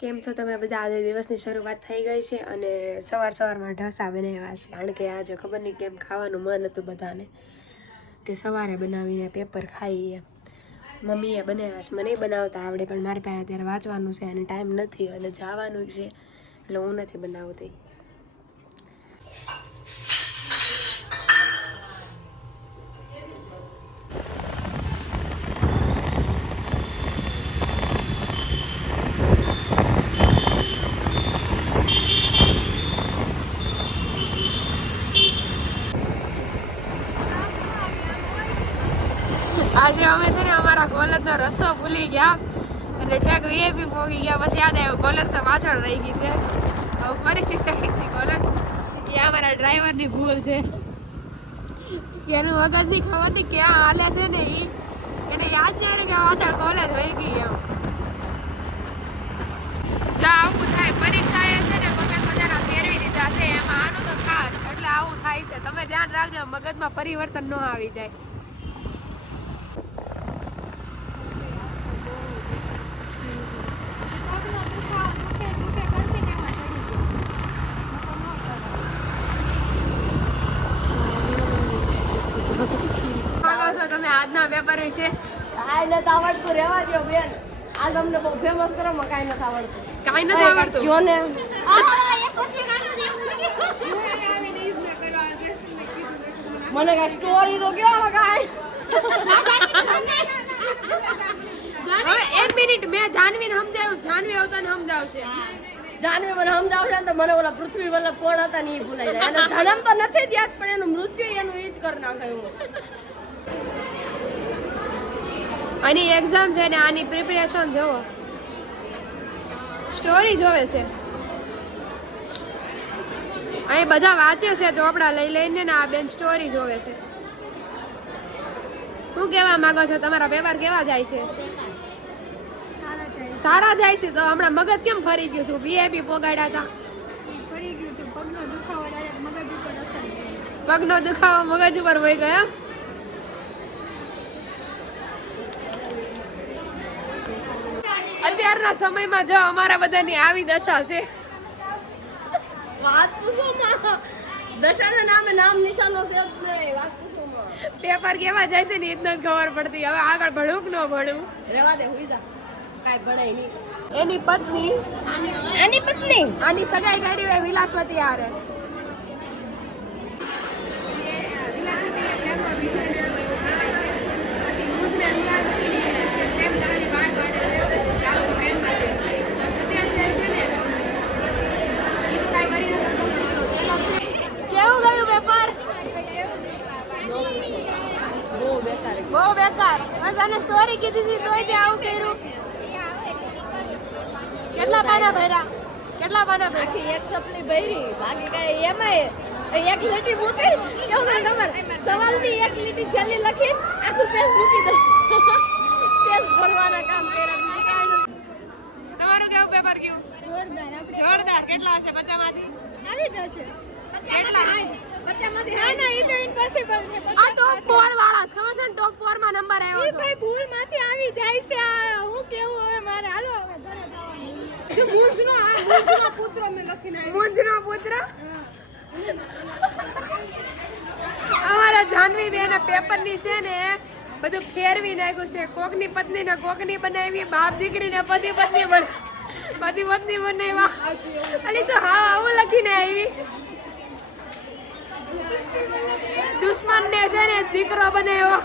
કેમ છો તમે બધા? આજે દિવસની શરૂઆત થઈ ગઈ છે અને સવારમાં ઢોસા બનાવ્યા છે, કારણ કે આજે ખબર નહીં કેમ ખાવાનું મન હતું બધાને, કે સવારે બનાવીને પેપર ખાઈએ. મમ્મીએ બનાવ્યા છે, મને બનાવતા આવડે, પણ મારી પાસે અત્યારે વાંચવાનું છે અને ટાઈમ નથી અને જવાનું છે, એટલે હું નથી બનાવતી. આજે અમે છે ને અમારા કોલેજનો રસ્તો ભૂલી ગયા અને ઠેક વીઆઈપી પહોંચી ગયા. પછી યાદ આવ્યું કોલેજ તો પાછળ રહી ગઈ છે. હવે ફરીથી શીખી કોલેજ, એ અમારા ડ્રાઈવરની ભૂલ છે. એનું વગરની ખબર નહીં ક્યાં હાલે છે ને, એને યાદ નહીં આવે કે પાછળ કોલેજ વહી ગઈ એમ. જા આવું થાય, પરીક્ષાએ છે ને મગજ બધાના ફેરવી દીધા છે, એમાં આનું તો ખાસ એટલે આવું થાય છે. તમે ધ્યાન રાખજો, મગજમાં પરિવર્તન ન આવી જાય. તમે આજના પેપર વિશે કાંઈ નથી આવડતું, રહેવા દો બેન. આજ અમને બહુ ફેમસ કરો, કાંઈ નથી આવડતું. કાંઈ નથી આવડતું. જો ને મને કાંઈ સ્ટોરી તો કયો આમાં કાંઈ. હવે 1 મિનિટ, મેં જાનવીને સમજાવ્યું, જાનવી આવતા ને સમજાવશે. જાનવી મને સમજાવશે ને તો મને ઓલા પૃથ્વી વલ્લભ કોણ હતા ને એ ભૂલાઈ જાય. એનો જન્મ તો નથી જ યાદ, પણ એનું મૃત્યુ એનું ઈ જ કરી નાખ્યું. આની એક્ઝામ છે ને આની પ્રિપેરેશન જોવો, સ્ટોરી જોવે છે. અહીં બધા વાંચે છે ચોપડા લઈ લઈને ને આ બેન સ્ટોરી જોવે છે. શું કહેવા માંગો છો? તમારા પેપર કેવા જાય છે? સારા જાય છે. તો હમણાં મગજ કેમ ફરી ગયું હતું? વીઆઈપી પોગાડ્યા હતા, ફરી ગયું હતું. પગનો દુખાવો ડાયરેક્ટ મગજ ઉપર અસર કર્યો. પગનો દુખાવો મગજ ઉપર વહી ગયો. અત્યારના સમયમાં જો અમારા બધાની આવી દશા છે. વાત પૂછો માં, દશાના નામે નામ નિશાનો છે જ નહીં. વાત પૂછો માં, પેપર કેવા જાય છે ને એ જ નથી ખબર પડતી. હવે આગળ ભણવું કે ન ભણવું? રહેવા દે, હુઈ જા, કાંઈ ભણાય નહીં. એની પત્ની આની સગાઈ કરી હોય વિલાસવતી હારે. કેવું ગયું પેપર? બહુ બેકાર. બસ આને સ્ટોરી કીધી હતી તોય તે આવું કર્યું. કેટલા પાના ભર્યા? કેટલા પાના ભર્યા? આખી એક સપલી ભરી, બાકી કાંઈ એમાંય એક લીટી મૂકી. કેવું કરે ખબર? સવાલની એક લીટી છેલ્લી લખી આખું પેજ મૂકી દો. પેજ ભરવાના કામ કર્યા. તમારું કેવું પેપર કેવું? જોરદાર. આપણે જોરદાર. કેટલા હશે 50 માંથી? આવી જશે. કેટલા? ના ના, એ તો ઇમ્પોસિબલ છે. આ ટોપ 4 વાળા છે, ખબર છે ને? ટોપ 4 માં નંબર આવ્યો ઈ છે. ભાઈ ભૂલમાંથી આવી જાય છે. આ હું કેવું હવે મારે? હાલો હવે ઘરે જવાનું. મૂંઝનો પુત્ર મેં લખીને આવી. મુંજનો પુત્ર. અમારા જાનવી બેન પેપરની છે ને બધું ફેરવી નાખ્યું છે. કોકની પત્ની ને કોકની બનાવી, બાપ દીકરી ને પતિ પત્ની બનાવ્યા. અલી તો હા આવું લખીને આવી. દુશ્મન ને છે ને દીકરો બનાવ્યો.